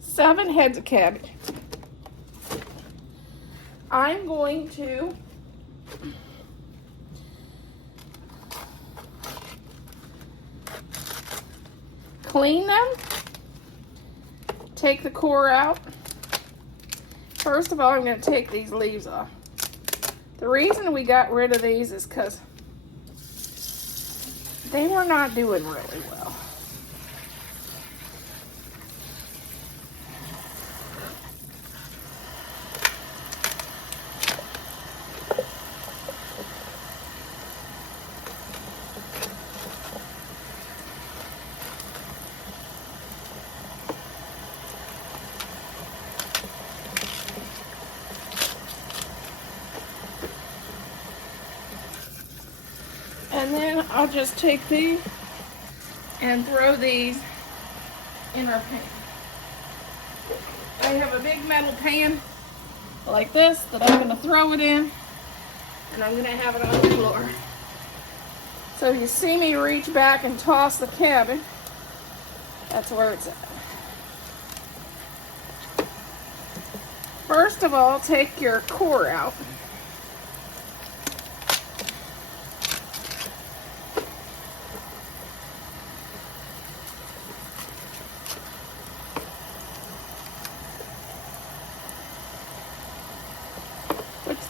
7 heads of cabbage. I'm going to clean them, take the core out. First of all, I'm going to take these leaves off. The reason we got rid of these is because they were not doing really well. And then I'll just take these and throw these in our pan. I have a big metal pan like this that I'm going to throw it in, and I'm going to have it on the floor. So if you see me reach back and toss the cabbage, that's where it's at. First of all, take your core out.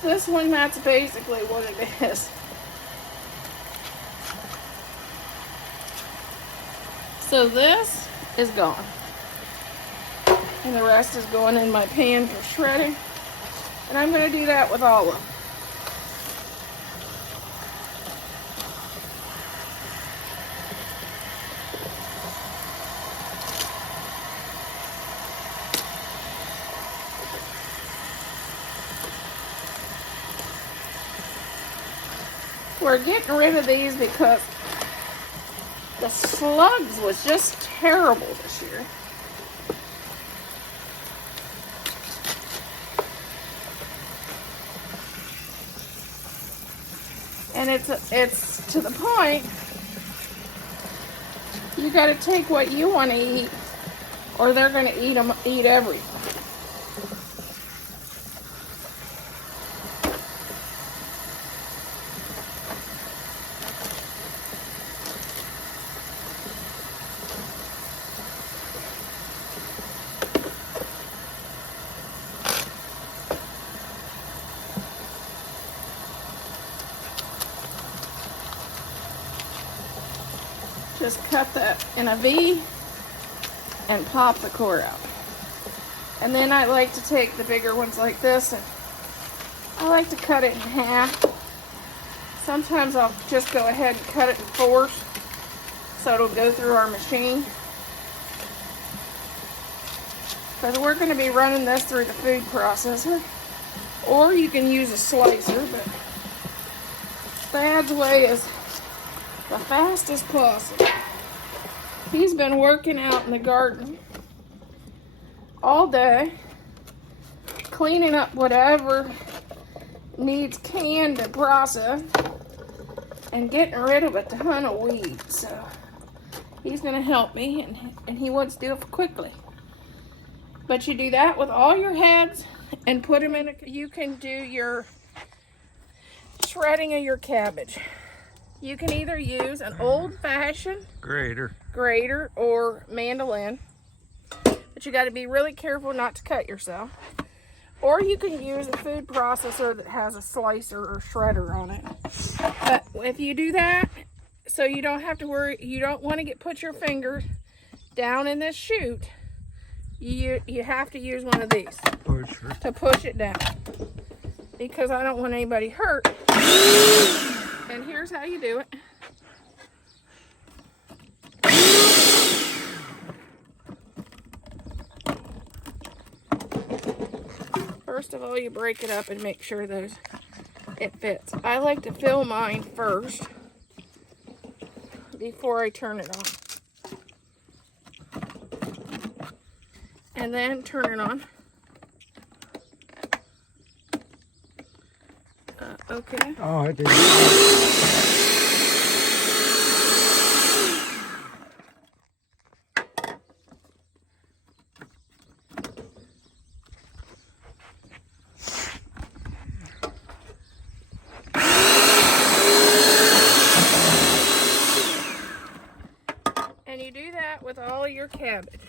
This one, that's basically what it is. So this is gone. And the rest is going in my pan for shredding. And I'm going to do that with all of them. We're getting rid of these because the slugs was just terrible this year. And it's to the point you got to take what you want to eat, or they're going to eat everything. Just cut that in a V and pop the core out. And then I like to take the bigger ones like this, and I like to cut it in half. Sometimes I'll just go ahead and cut it in 4s so it'll go through our machine. Because we're going to be running this through the food processor. Or you can use a slicer, but Thad's way is the fastest possible. He's been working out in the garden all day, cleaning up whatever needs canned and processed, and getting rid of a ton of weeds. So he's going to help me, and he wants to do it quickly. But you do that with all your heads and put them in a... You can do your shredding of your cabbage. You can either use an old-fashioned grater or mandolin, but you got to be really careful not to cut yourself. Or you can use a food processor that has a slicer or shredder on it. But if you do that, so you don't have to worry, you don't want to put your fingers down in this chute, you have to use one of these to push it down, because I don't want anybody hurt. And here's how you do it. First of all, you break it up and make sure it fits. I like to fill mine first before I turn it on. And then turn it on. Okay. Oh, I did. cabbage.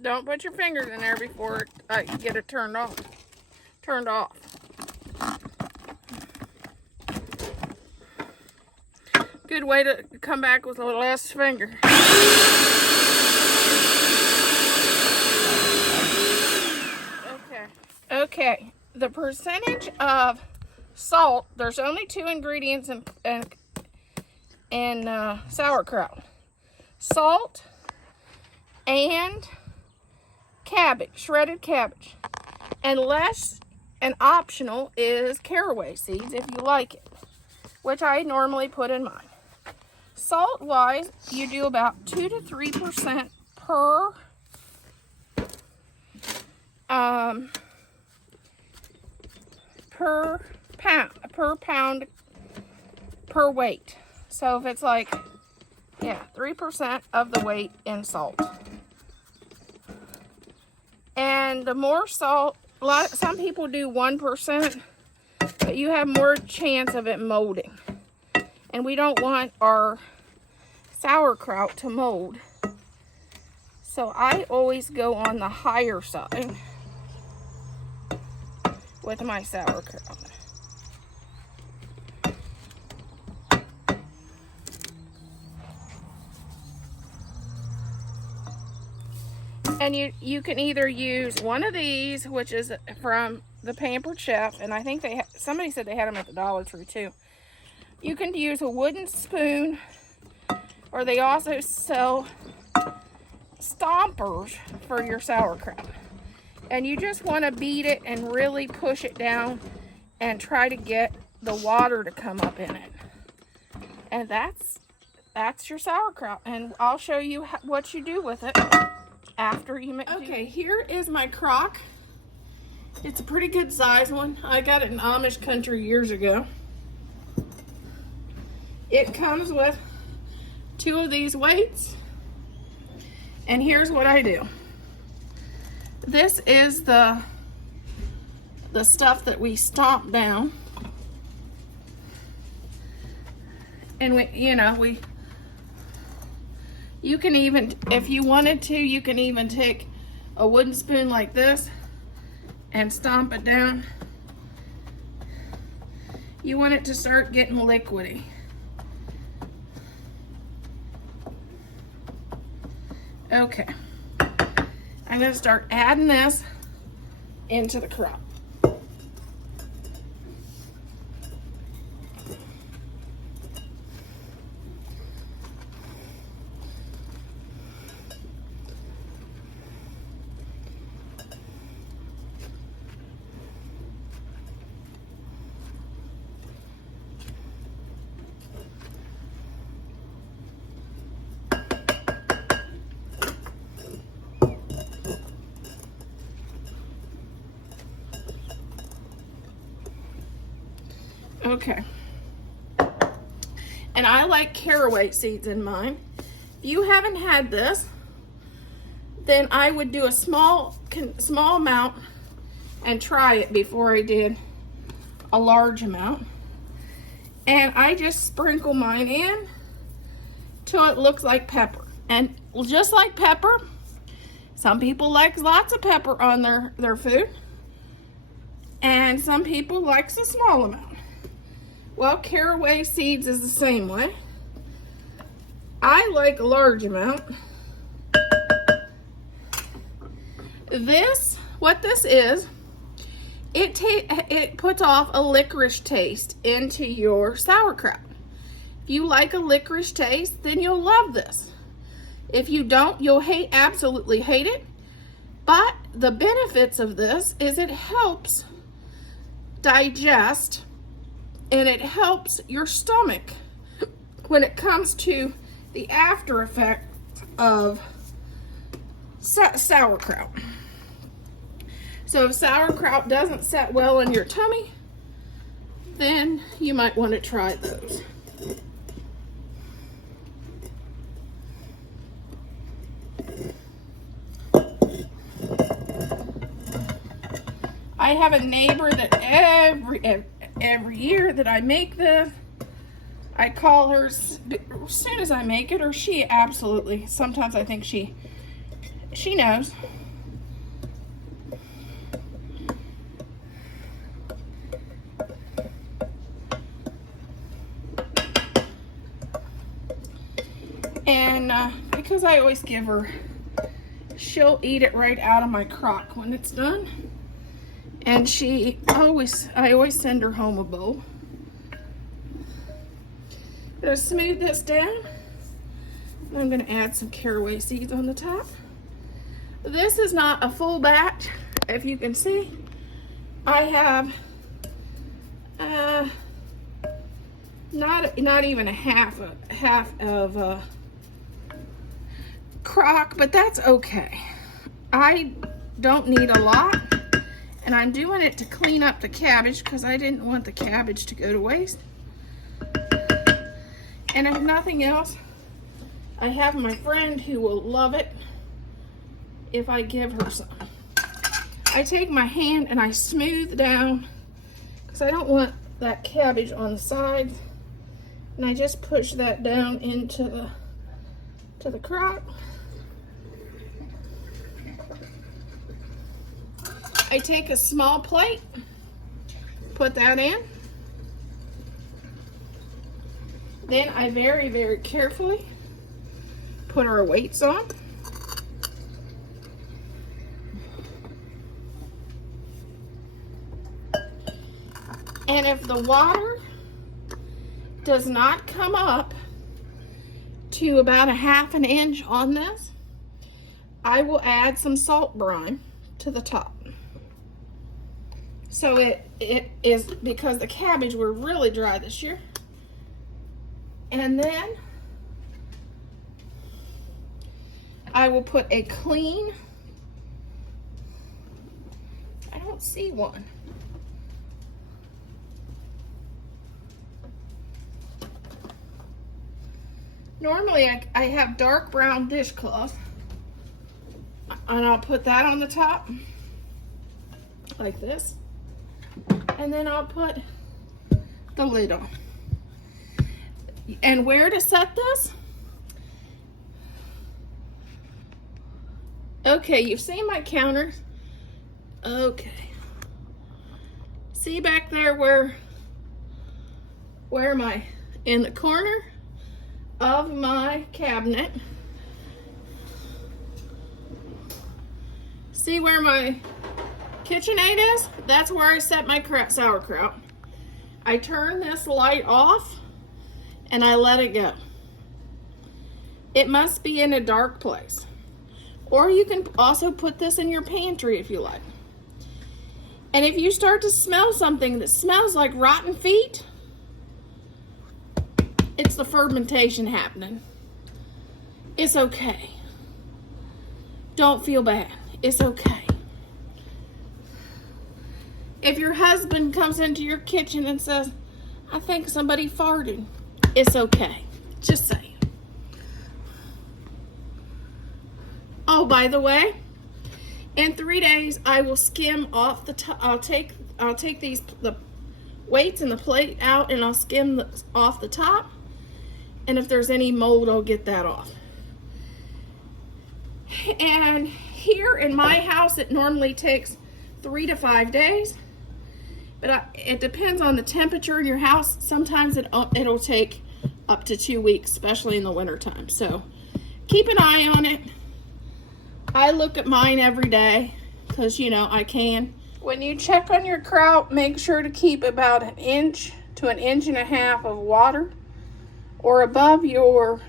Don't put your fingers in there before you get it turned off. Good way to come back with a less finger. Okay. The percentage of salt. There's only 2 ingredients in sauerkraut: salt and cabbage, shredded cabbage. And optional is caraway seeds if you like it, which I normally put in mine. Salt wise, you do about 2 to 3% per pound per weight. So if it's like 3% of the weight in salt. And the more salt, some people do 1%, but you have more chance of it molding. And we don't want our sauerkraut to mold. So I always go on the higher side with my sauerkraut. And you can either use one of these, which is from the Pampered Chef, and I think somebody said they had them at the Dollar Tree too. You can use a wooden spoon, or they also sell stompers for your sauerkraut. And you just want to beat it and really push it down and try to get the water to come up in it. And that's your sauerkraut. And I'll show you what you do with it after you make. Okay, here is my crock. It's a pretty good size one. I got it in Amish country years ago. It comes with 2 of these weights. And here's what I do. This is the stuff that we stomp down. And you can even, if you wanted to, you can even take a wooden spoon like this and stomp it down. You want it to start getting liquidy. Okay. I'm going to start adding this into the crock. Okay. And I like caraway seeds in mine. If you haven't had this, then I would do a small amount and try it before I did a large amount. And I just sprinkle mine in till it looks like pepper. And just like pepper, some people like lots of pepper on their food. And some people like a small amount. Well, caraway seeds is the same way. I like a large amount. What this is, it puts off a licorice taste into your sauerkraut. If you like a licorice taste, then you'll love this. If you don't, you'll absolutely hate it. But the benefits of this is it helps digest and it helps your stomach when it comes to the after effect of sauerkraut. So if sauerkraut doesn't set well in your tummy, then you might want to try those. I have a neighbor that every year that I make this, I call her as soon as I make it, or she absolutely, sometimes I think she knows. And because I always give her, she'll eat it right out of my crock when it's done. And I always send her home a bowl. I'm gonna smooth this down. I'm gonna add some caraway seeds on the top. This is not a full batch. If you can see, I have not even a half of a crock, but that's okay. I don't need a lot, and I'm doing it to clean up the cabbage because I didn't want the cabbage to go to waste. And if nothing else, I have my friend who will love it if I give her some. I take my hand and I smooth down because I don't want that cabbage on the sides, and I just push that down into the crock. I take a small plate, put that in. Then I very, very carefully put our weights on. And if the water does not come up to about a ½ an inch on this, I will add some salt brine to the top. So it is, because the cabbage were really dry this year. And then I will put a clean, I don't see one. Normally I have dark brown dishcloth, and I'll put that on the top like this, and then I'll put the lid on. And where to set this? Okay, you've seen my counters. Okay. See back there where in the corner of my cabinet. See where my KitchenAid is? That's where I set my sauerkraut. I turn this light off and I let it go. It must be in a dark place. Or you can also put this in your pantry if you like. And if you start to smell something that smells like rotten feet, it's the fermentation happening. It's okay. Don't feel bad. It's okay. If your husband comes into your kitchen and says, I think somebody farted, it's okay. Just say it. Oh, by the way, in 3 days I will skim off the top. I'll take the weights and the plate out, and I'll skim off the top. And if there's any mold, I'll get that off. And here in my house, it normally takes 3 to 5 days. But it depends on the temperature in your house. Sometimes it'll take up to 2 weeks, especially in the wintertime. So keep an eye on it. I look at mine every day because, you know, I can. When you check on your kraut, make sure to keep about 1 inch to 1.5 inches of water or above your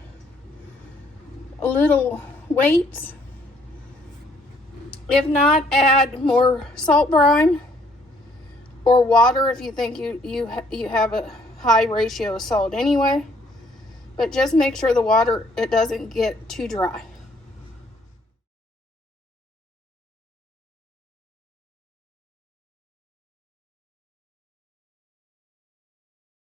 little weights. If not, add more salt brine or water if you think you have a high ratio of salt anyway. But just make sure the water, it doesn't get too dry.